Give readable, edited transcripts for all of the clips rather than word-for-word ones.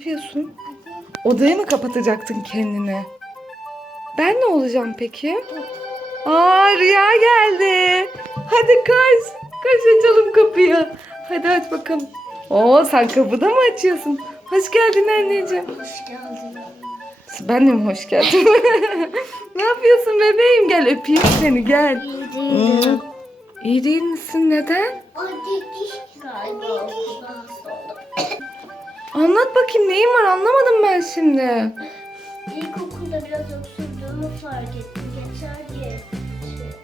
yapıyorsun? Odaya mı kapatacaktın kendini? Ben ne olacağım peki? Aa, Rüya geldi. Hadi koş. Koş açalım kapıyı. Hadi aç bakalım. Oo, sen kapıda mı açıyorsun? Hoş geldin anneciğim. Hoş geldin. Ben de mi hoş geldin? Ne yapıyorsun bebeğim? Gel öpeyim seni, gel. İyi değilim. İyi değil misin? Neden? Galiba okulda hasta oldum. Anlat bakayım, neyin var, anlamadım ben şimdi. İlkokulda biraz öksürdüğümü fark ettim. Geçer diye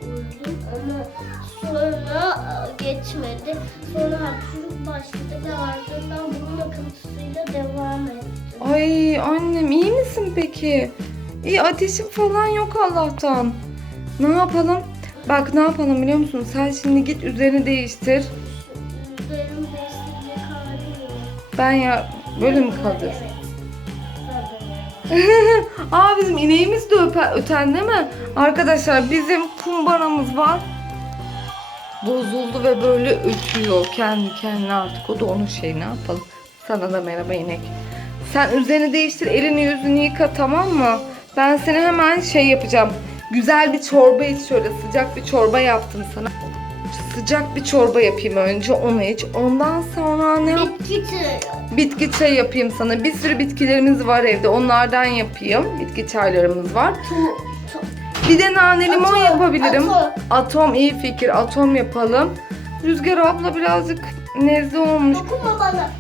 uyudum ama sonra geçmedi. Sonra hapşuruk başladı ve ardından bunun akıntısıyla devam etti. Ay annem, iyi misin peki? İyi, ateşin falan yok Allah'tan. Ne yapalım? Bak ne yapalım biliyor musun? Sen şimdi git üzerini değiştir. Üzerim değiştirecek halim yok. Ben ya böyle mi kalır? Evet. Aa, bizim ineğimiz de öten değil mi? Arkadaşlar bizim kumbaramız var. Bozuldu ve böyle ötüyor kendi kendine artık. O da onun şeyi, ne yapalım? Sana da merhaba inek. Sen üzerini değiştir, elini yüzünü yıka, tamam mı? Ben seni hemen şey yapacağım. Güzel bir çorba iç, şöyle sıcak bir çorba yaptım sana. Sıcak bir çorba yapayım önce, onu iç. Ondan sonra ne yap? Bitki çayı. Bitki çayı yapayım sana. Bir sürü bitkilerimiz var evde. Onlardan yapayım. Bitki çaylarımız var. Bir de nane limon Atom, yapabilirim. atom. Atom iyi fikir. Atom yapalım. Rüzgar abla birazcık nezle olmuş. Dokunma bana.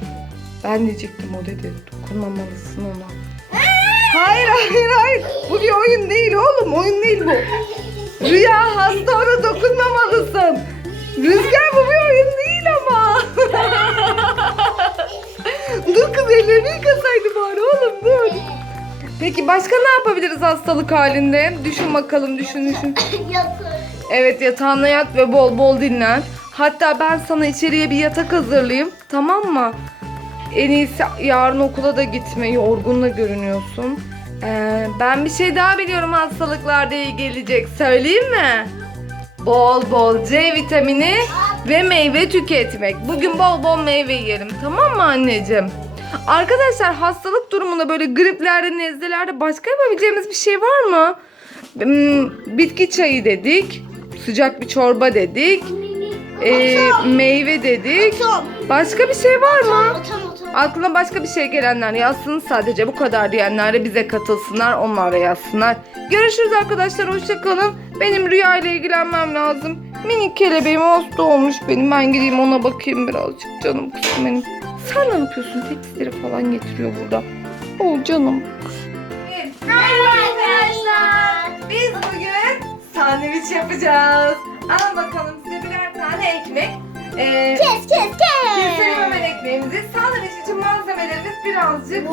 Ben diyecektim, o dedi. Dokunmamalısın ona. Hayır hayır hayır. Bu bir oyun değil oğlum. Oyun değil bu. Rüya hasta, ona dokunmamalısın. Rüzgar, bu bir oyun değil ama. Dur kız, ellerini yıkasaydı bari oğlum, dur. Peki başka ne yapabiliriz hastalık halinde? Düşün bakalım, düşün. Yatır. Evet, yatağına yat ve bol bol dinlen. Hatta ben sana içeriye bir yatak hazırlayayım, tamam mı? En iyisi yarın okula da gitme, yorgun da görünüyorsun. Ben bir şey daha biliyorum hastalıklarda iyi gelecek, söyleyeyim mi? Bol bol C vitamini ve meyve tüketmek. Bugün bol bol meyve yiyelim, tamam mı anneciğim? Arkadaşlar, hastalık durumunda böyle griplerde, nezlelerde başka yapabileceğimiz bir şey var mı? Bitki çayı dedik. Sıcak bir çorba dedik. Meyve dedik. Başka bir şey var mı? Aklına başka bir şey gelenler yazsın, sadece bu kadar diyenler de bize katılsınlar, onlar da yazsınlar. Görüşürüz arkadaşlar, hoşça kalın. Benim Rüya ile ilgilenmem lazım. Minik kelebeğim hasta olmuş benim. Ben gideyim ona bakayım birazcık, canım kızım benim. Sen ne yapıyorsun? Tekstilleri falan getiriyor burada. Oh canım. Merhaba arkadaşlar. Biz bugün sandviç yapacağız. Al bakalım size birer tane ekmek. Kes. Keselim hemen ekmeğimizi. Sandviç için malzemelerimiz birazcık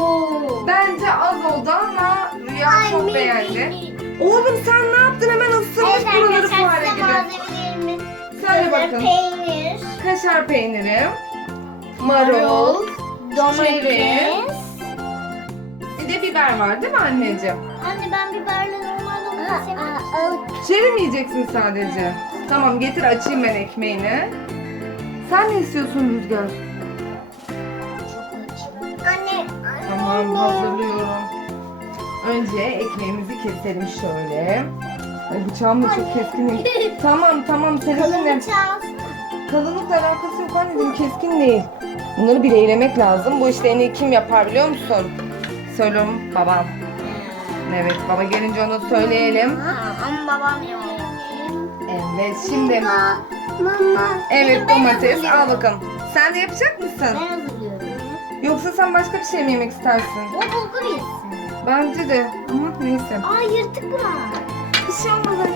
bence az oldu ama Rüya çok beğendi. Oğlum sen ne yaptın? Hemen ısırmış Evet buraları arkadaşlar, fare size gibi. malzemelerimiz Söyle hazır. bakalım. Peynir, Kaşar peyniri, marul, domates. bir de biber var değil mi anneciğim? Anne, ben biberle normal domates yemem. Çeri mi yiyeceksin sadece? Tamam, getir açayım ben ekmeğini. Sen ne istiyorsun Rüzgar? Anne. Tamam, hazırlıyorum. Önce ekmeğimizi keselim şöyle. Ay, bıçağım da çok keskin değil. Tamam seninle. Çalsın. Kalınlıkla alakası yok anneciğim, keskin değil. Bunları bileylemek lazım. Bu işte en iyi kim yapar biliyor musun? Söylüyorum, babam. Evet, baba gelince onu söyleyelim. Ama babam yemiyor. Evet, şimdi. Mama. Evet, Ben domates hazırlıyorum. al bakalım. Sen de yapacak mısın? Ben hazırlıyorum. Yoksa sen başka bir şey mi yemek istersin? O bulgur yesin. Bence de, ama neyse. Aa, yırtık bura. Bir şey olmadı.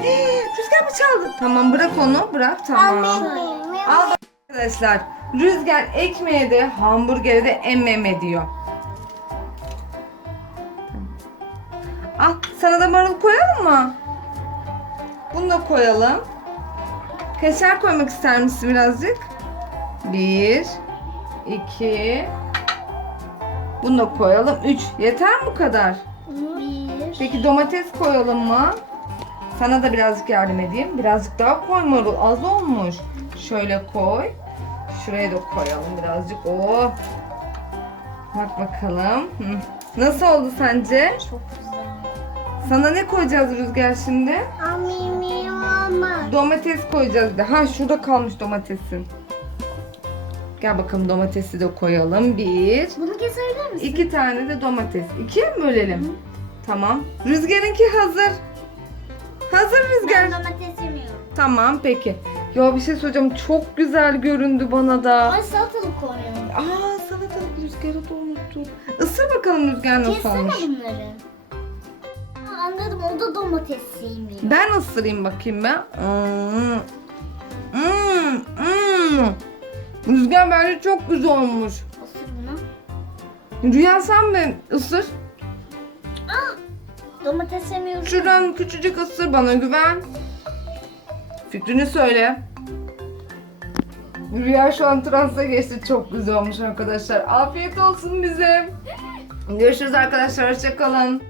Rüzgar mı çaldı? Tamam, bırak onu, bırak, tamam. Al bak arkadaşlar. Rüzgar ekmeğe de hamburgere de emmeme diyor. Al, sana da marul koyalım mı? Bunu da koyalım. Kaşar koymak ister misin birazcık? 1 2. Bunu da koyalım. 3. Yeter mi bu kadar? 1. Peki domates koyalım mı? Sana da birazcık yardım edeyim. Birazcık daha koy marul. Az olmuş. Şöyle koy. Şuraya da koyalım birazcık. Oh. Bak bakalım. Nasıl oldu sence? Çok güzel. Sana ne koyacağız Rüzgar şimdi? Ama. Domates koyacağız bir de. Ha şurada kalmış domatesin. Gel bakalım domatesi de koyalım. Bir. Bunu kesebilir misin? 2 tane de domates. 2'ye mi bölelim? Tamam. Rüzgar'ınki hazır. Hazır Rüzgar. Ben domates yemiyorum. Tamam peki. Ya bir şey söyleyeceğim. Çok güzel göründü bana da. Ay salatalık koyuyorum. Aa salatalık Rüzgar'ı da unuttum. Isır bakalım Rüzgar nasıl Kessene olmuş. bunları. Ha, anladım, o da domates yemiyor. Ben ısırayım bakayım ben. Rüzgar bence çok güzel olmuş. Isır bunu. Rüya sen mi ısır? Domates yemiyorum. Şuradan küçücük ısır, bana güven. Fikrini söyle. Rüya şu an transa geçti. Çok güzel olmuş arkadaşlar. Afiyet olsun bize. Görüşürüz arkadaşlar. Hoşça kalın.